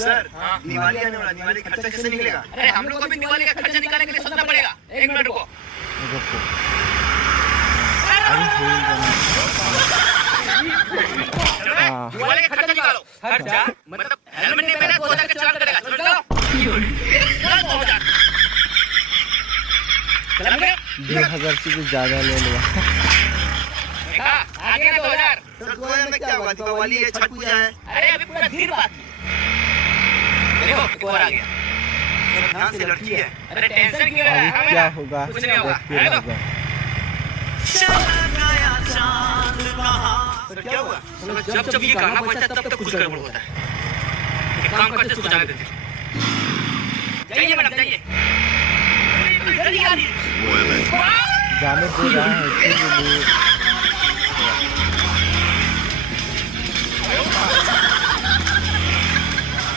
Sir Diwali आने वाला, दिवाली खर्चा कैसे निकलेगा? अरे हम लोग को भी दिवाली का खर्चा निकालने के लिए सोचना पड़ेगा। एक मिनट रुको। दिवाली का खर्चा निकालो। खर्चा मतलब हेलमेट नहीं पहना 2000 का चालान करेगा। चलो चलो 2000 चला गए। 2000 से कुछ ज्यादा ले लिया। देखा आ गया 2000। सर 2000 में क्या होगा? दिवाली है, छठ पूजा है। अरे अभी पूरा दिन बाकी है। देखो एक और आ गया। सर ध्यान से, लड़की है। अरे टेंशन क्यों ले रहा है? क्या होगा कुछ नहीं होगा। देखते है ना? रहेगा। सर क्या हुआ? जब जब ये गाना बजता है तब तक कुछ गड़बड़ होता है। एक काम करते इसको जाने देते। जाइए मैडम जाइए। जाने दे रहा है इसके लिए